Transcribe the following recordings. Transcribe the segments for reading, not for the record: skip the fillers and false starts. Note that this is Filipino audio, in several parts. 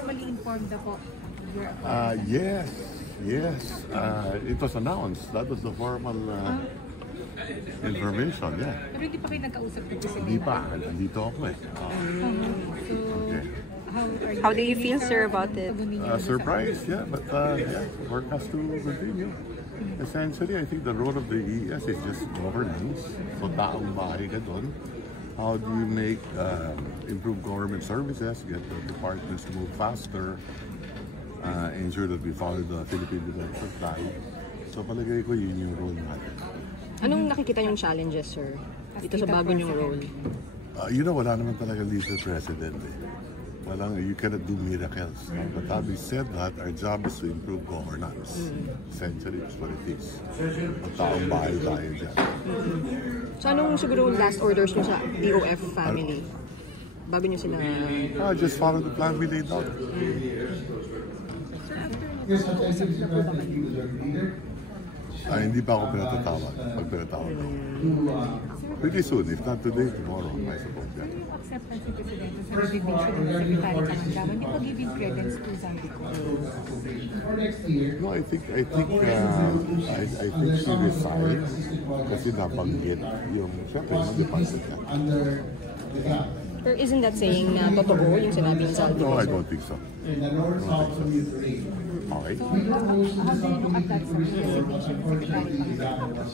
formally informed na po your Yes, yes. It was announced. That was the formal information, yeah. Pero hindi pa kayo nagkausap ng Presidente? Hindi pa. Nandito ako eh. So, Okay. How do you feel, sir, about it? Surprised, yeah. But yeah, work has to continue. Essentially, I think the role of the ES is just governance. So taong bahay ka doon. How do you make improve government services, get the departments to move faster, ensure that we follow the Philippine Development Plan. So palagay ko yun yung role natin. Anong nakikita yung challenges, sir, dito sa bago niyong role? You know, wala naman talaga leader president eh. You cannot do miracles. No? But having said that, our job is to improve governance. Essentially, that's what it is. Ang taong bahay tayo dyan. So anong siguro last orders niyo sa DOF family? Bago niyo sila... Just follow the plan we laid out. Hindi pa ako pinatatawag. Pag pinatawag ako. Pretty soon, if not today, tomorrow, I suppose. Yeah. Yung acceptance ni Presidente sa resignation ng Secretary Tangandaman, hindi pa giving credence to Zambico? No, I think she resigned kasi nabanggit yung syempre yung department niya. Or isn't that saying na totoo yung sinabi ni Zaldico? No, I don't think so. Okay. So, how do you look at that resignation ng Secretary Tangandaman?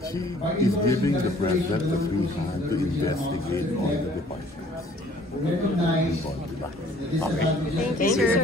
She is giving the president the free hand to investigate all the departments. Okay. Thank you, sir.